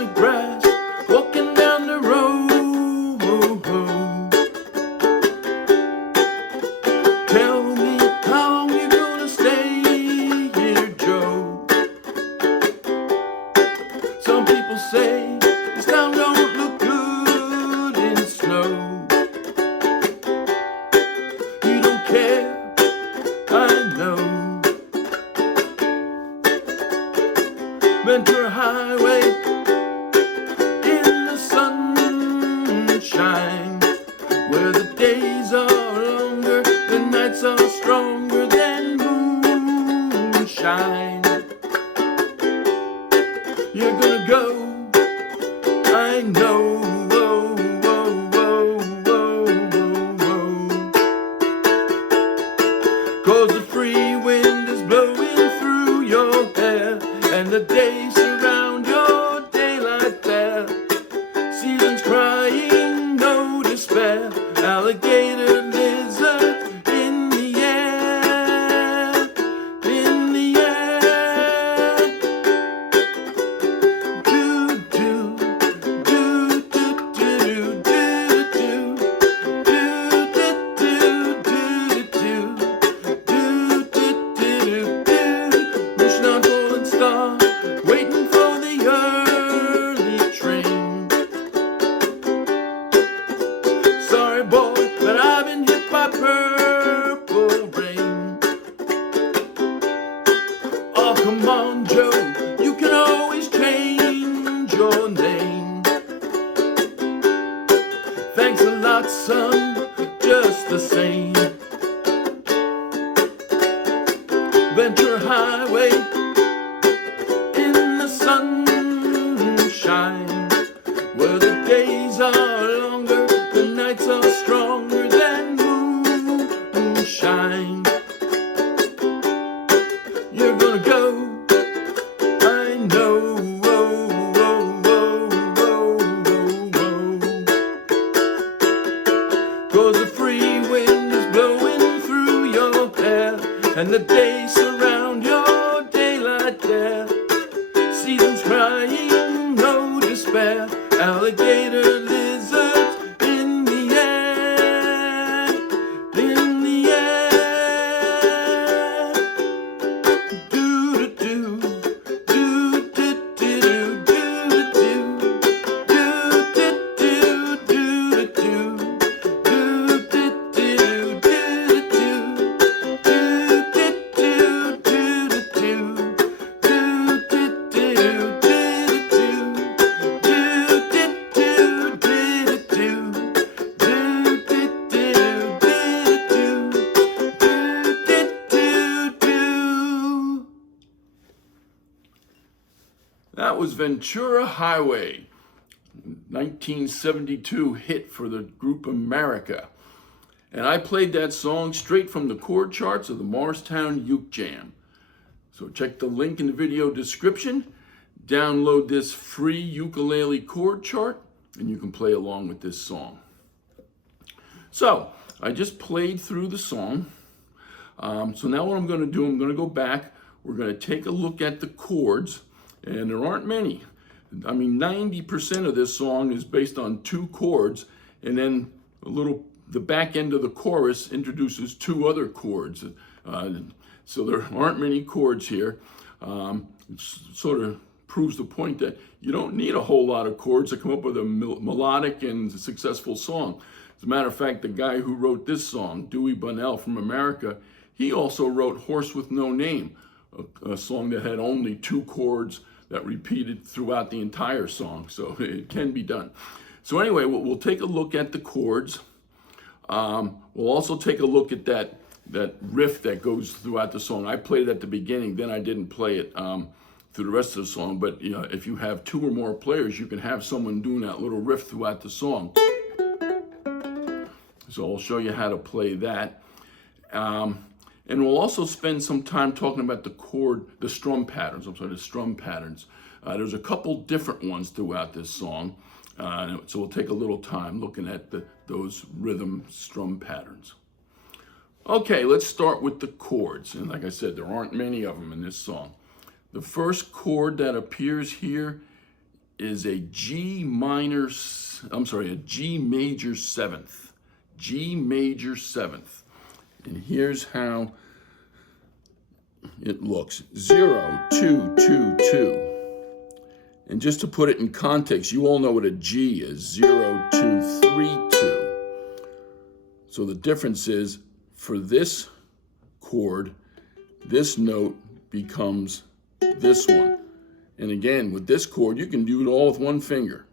of grass, walking down the road. Tell me how long you gonna stay here, Joe? Some people say this town don't look good in snow. You don't care, I know. Ventura Highway in the sunshine, where the days are longer, the nights are stronger than moonshine. You're gonna go, I know. Whoa, whoa, whoa, whoa, whoa, whoa. 'Cause the free wind is blowing through your hair, and the days surround your daylight there. Seasons crying, no despair. Alligator, lizard in the air, in the air. Do do do do do do do do do do do do do. Wishing on falling star, waiting for the early train. Sorry boy, but I've been hit by purple rain. Oh come on Joe, you can always change your name. Thanks a lot son, just the same. Ventura Highway in the sunshine, where the days are longer, the nights are stronger than moonshine. You're gonna go, I know. Whoa, whoa, whoa, whoa, whoa, whoa. 'Cause the free wind is blowing through your hair, and the days surround your daylight there. Seasons crying, no despair. Alligator, lizards in the air, in the air. Do do do do do do do do do do do do do That was Ventura Highway, 1972 hit for the group America. And I played that song straight from the chord charts of the Morristown Uke Jam. So check the link in the video description, download this free ukulele chord chart, and you can play along with this song. So I just played through the song. So now what I'm going to do, I'm going to go back. We're going to take a look at the chords, and there aren't many. I mean, 90% of this song is based on 2 chords, and then the back end of the chorus introduces 2 other chords. So there aren't many chords here. It sort of proves the point that you don't need a whole lot of chords to come up with a melodic and successful song. As a matter of fact, the guy who wrote this song, Dewey Bunnell from America, he also wrote Horse with No Name, a song that had only 2 chords that repeated throughout the entire song. So it can be done. So anyway, we'll take a look at the chords. We'll also take a look at that riff that goes throughout the song. I played it at the beginning, then I didn't play it through the rest of the song. But you know, if you have 2 or more players, you can have someone doing that little riff throughout the song. So I'll show you how to play that. And we'll also spend some time talking about the strum patterns. The strum patterns. There's a couple different ones throughout this song. So we'll take a little time looking at those rhythm strum patterns. Okay, let's start with the chords. And like I said, there aren't many of them in this song. The first chord that appears here is a G major 7th. G major 7th. And here's how it looks. 0, 2, 2, 2. And just to put it in context, you all know what a G is. 0, 2, 3, 2. So the difference is, for this chord, this note becomes this one. And again, with this chord, you can do it all with one finger.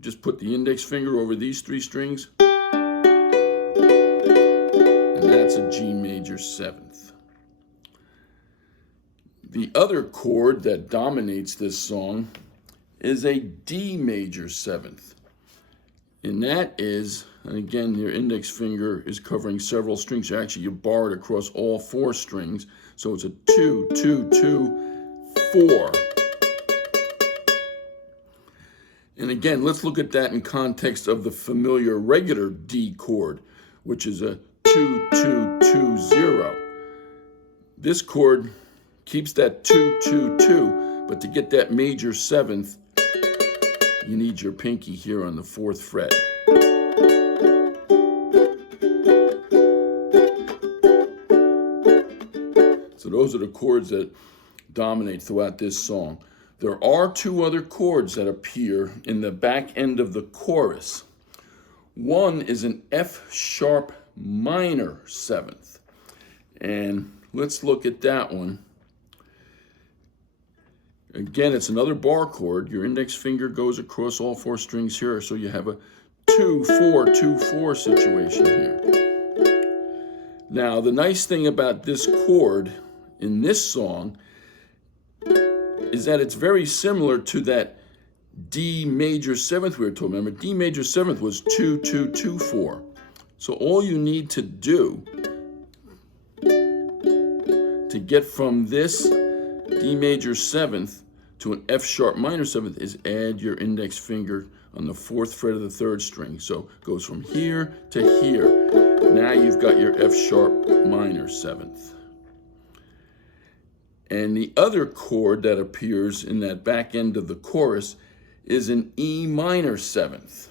Just put the index finger over these 3 strings, and that's a G major 7th. The other chord that dominates this song is a D major 7th. And that is, and again, your index finger is covering several strings. Actually, you bar it across all 4 strings. So it's a 2, 2, 2, 4. And again, let's look at that in context of the familiar regular D chord, which is a 2, 2, 2, 0. This chord keeps that 2, 2, 2, but to get that major 7th, you need your pinky here on the 4th fret. So those are the chords that dominate throughout this song. There are 2 other chords that appear in the back end of the chorus. One is an F sharp minor 7th. And let's look at that one. Again, it's another bar chord. Your index finger goes across all 4 strings here, so you have a 2, 4, 2, 4 situation here. Now, the nice thing about this chord in this song is that it's very similar to that D major 7th we were talking about. Remember, D major 7th was 2, 2, 2, 4. So all you need to do to get from this D major 7th to an F sharp minor 7th is add your index finger on the 4th fret of the 3rd string. So it goes from here to here. Now you've got your F sharp minor 7th. And the other chord that appears in that back end of the chorus is an E minor 7th.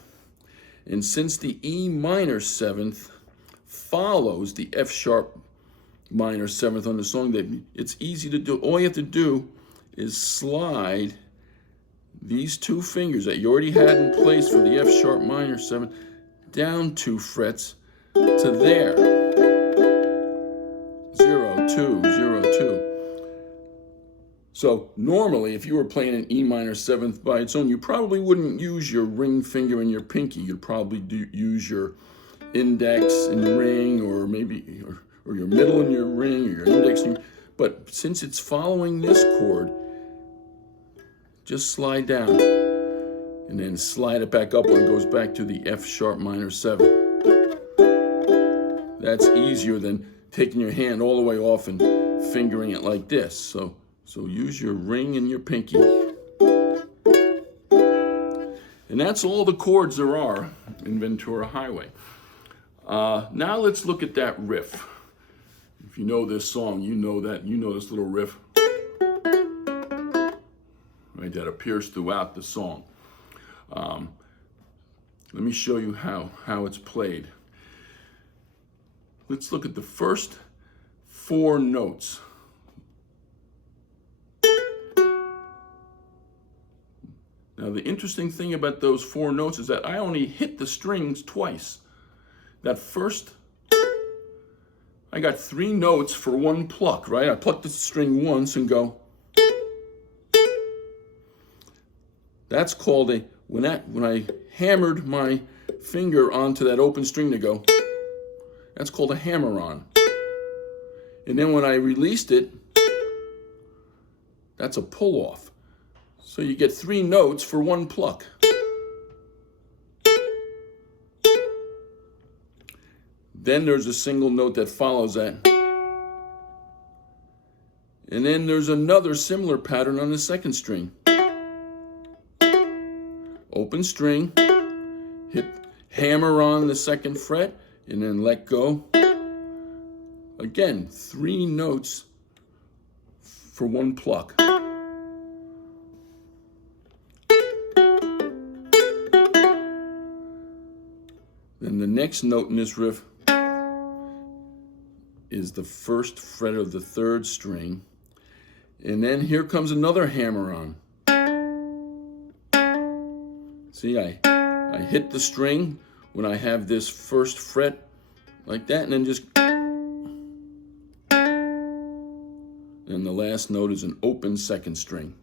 And since the E minor 7th follows the F sharp minor 7th on the song, it's easy to do. All you have to do is slide these 2 fingers that you already had in place for the F sharp minor 7th down 2 frets to there. 0, 2, 0, 2. So normally, if you were playing an E minor 7th by its own, you probably wouldn't use your ring finger and your pinky. You'd probably use your index and ring, or maybe or your middle and your ring, or your index. But since it's following this chord, just slide down and then slide it back up when it goes back to the F sharp minor 7. That's easier than taking your hand all the way off and fingering it like this. So use your ring and your pinky. And that's all the chords there are in Ventura Highway. Now let's look at that riff. If you know this song, you know this little riff, right, that appears throughout the song. Let me show you how it's played. Let's look at the first 4 notes. Now, the interesting thing about those 4 notes is that I only hit the strings twice. That first, I got 3 notes for 1 pluck, right? I pluck the string once and go. That's called when I hammered my finger onto that open string to go, that's called a hammer-on. And then when I released it, that's a pull-off. So you get 3 notes for 1 pluck. Then there's a single note that follows that. And then there's another similar pattern on the 2nd string. Open string, hit hammer on the 2nd fret, and then let go. Again, 3 notes for 1 pluck. Then the next note in this riff is the first fret of the third string. And then here comes another hammer on. See, I hit the string when I have this first fret like that, and then just... And the last note is an open second string.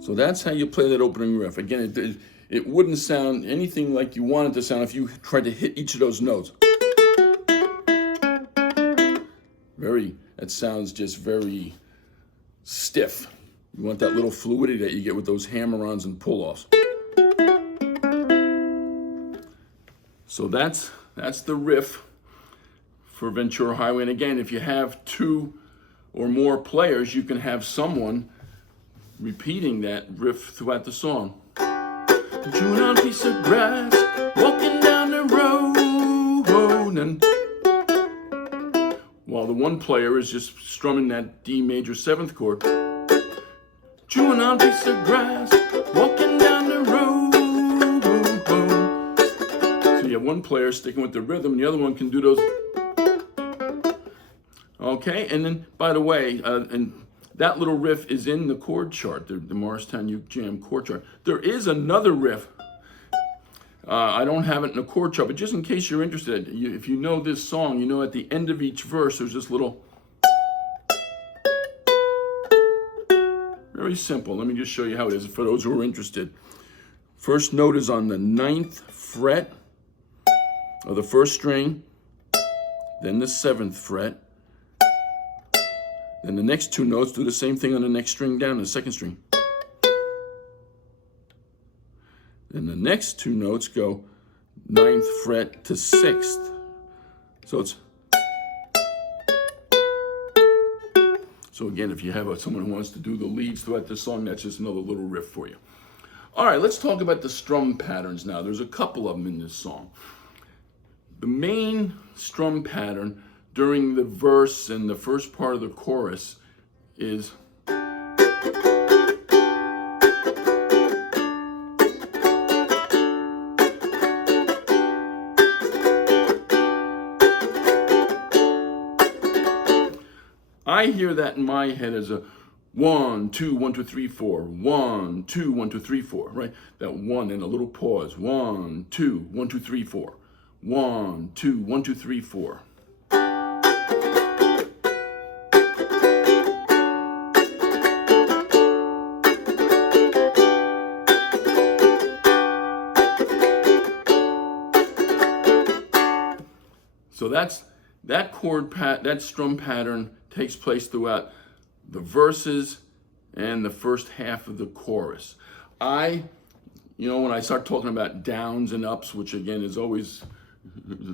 So that's how you play that opening riff. Again, it wouldn't sound anything like you want it to sound if you tried to hit each of those notes. That sounds just very stiff. You want that little fluidity that you get with those hammer-ons and pull-offs. So that's the riff for Ventura Highway. And again, if you have 2 or more players, you can have someone repeating that riff throughout the song. Chewing on a piece of grass, walking down the road, and while the one player is just strumming that D major 7th chord. Chewing on a piece of grass, walking down the road. So you have one player sticking with the rhythm, and the other one can do those. Okay, and then, by the way, and that little riff is in the chord chart, the Morristown Uke Jam chord chart. There is another riff. I don't have it in the chord chart, but just in case you're interested, if you know this song, you know at the end of each verse, there's this little... Very simple. Let me just show you how it is for those who are interested. First note is on the 9th fret of the first string, then the 7th fret. Then the next 2 notes do the same thing on the next string down, the 2nd string. Then the next 2 notes go 9th fret to 6th. So it's... So again, if you have someone who wants to do the leads throughout the song, that's just another little riff for you. All right, let's talk about the strum patterns now. There's a couple of them in this song. The main strum pattern during the verse and the first part of the chorus is... I hear that in my head as a 1, 2, 1, 2, 3, 4, 1, 2, 1, 2, 3, 4, right? That 1 and a little pause. 1, 2, 1, 2, 3, 4. 1, 2, 1, 2, 3, 4. So that strum pattern takes place throughout the verses and the first half of the chorus. When I start talking about downs and ups, which again is always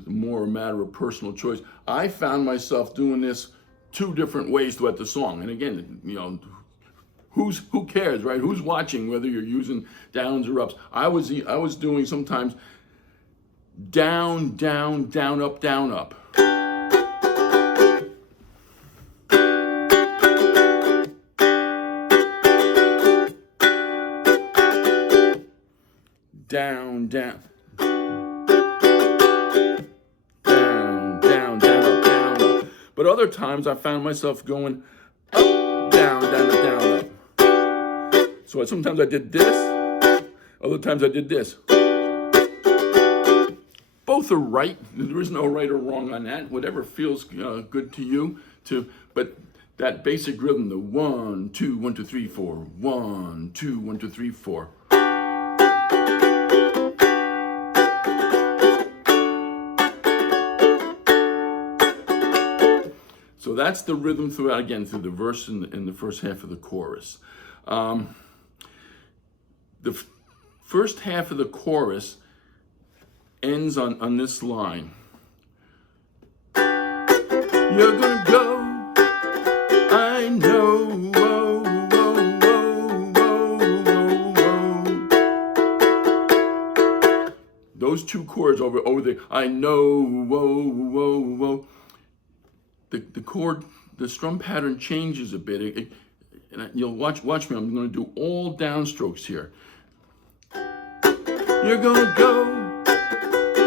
more a matter of personal choice, I found myself doing this 2 different ways throughout the song. And again, who cares, right? Who's watching whether you're using downs or ups? I was doing sometimes down, down, down, up, down, up. Down, down. Down, down, down, up, down, up. But other times I found myself going up, down, down, down, up. So sometimes I did this, other times I did this. Both are right. There is no right or wrong on that. Whatever feels good to you. But that basic rhythm, the 1, 2, 1, 2, 3, 4, 1, 2, 1, 2, 3, 4. So that's the rhythm throughout, again, through the verse and the first half of the chorus. The first half of the chorus ends on this line. You're gonna go, I know, whoa, whoa, whoa, whoa, whoa. Those 2 chords over the I know, whoa, whoa, whoa. The chord, the strum pattern changes a bit. and you'll watch me, I'm going to do all downstrokes here. You're going to go,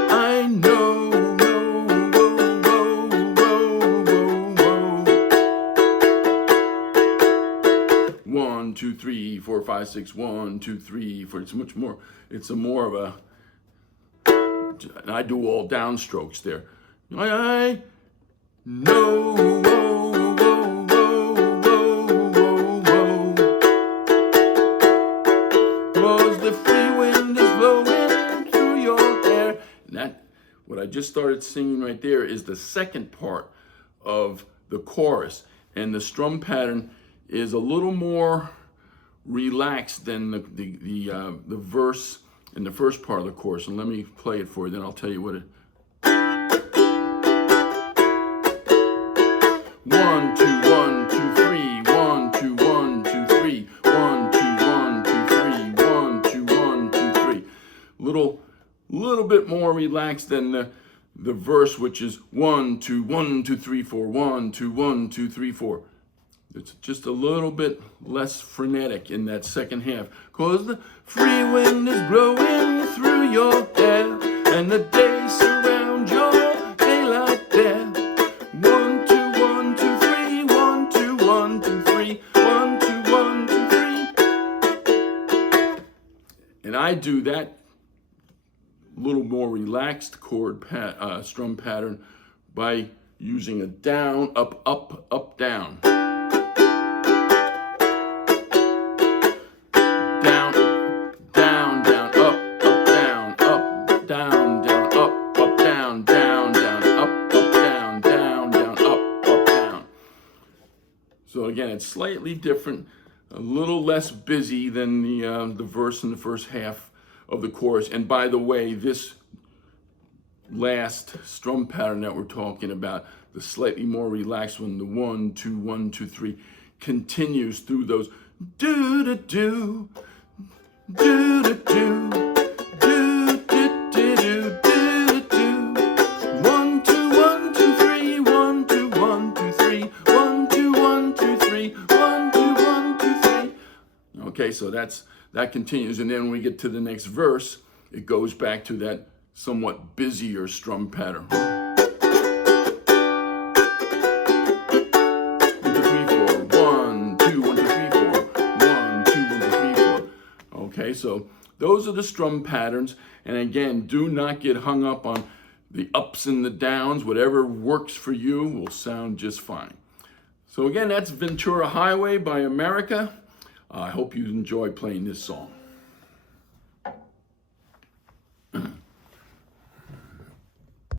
I know, whoa, whoa, whoa, whoa, whoa. 1, 2, 3, 4, 5, 6, 1, 2, 3, 4. It's much more, it's a more of a, and I do all downstrokes there. I know, whoa, whoa, whoa, whoa, whoa, whoa. 'Cause the free wind is blowing through your hair. And that, what I just started singing right there is the second part of the chorus. And the strum pattern is a little more relaxed than the verse in the first part of the chorus. And let me play it for you, then I'll tell you what it. 1, 2, 1, 2, 3, 1, 2, 1, 2, 3, 1, 2, 1, 2, 3, 1, 2, 1, 2, 3. Little bit more relaxed than the verse, which is 1, 2, 1, 2, 3, 4, 1, 2, 1, 2, 3, 4. It's just a little bit less frenetic in that second half. 'Cause the free wind is blowing through your hair, and the day surrounds your daylight there. 1, 2, 1, 2, 3, 1, 2, 1, 2, 3, 1, 2, 1, 2, 3. And I do that little more relaxed strum pattern by using a down, up, up, up, down. So again, it's slightly different, a little less busy than the verse in the first half of the chorus. And by the way, this last strum pattern that we're talking about, the slightly more relaxed one, the 1, 2, 1, 2, 3, continues through those do-do-do, do-do-do. Okay, so that continues, and then when we get to the next verse, it goes back to that somewhat busier strum pattern. 1, 2, 3, 4. 1, 2, 1, 2, 3, 4. 1, 2, 1, 2, 3, 4. Okay, so those are the strum patterns, and again, do not get hung up on the ups and the downs. Whatever works for you will sound just fine. So again, that's Ventura Highway by America. I hope you enjoy playing this song.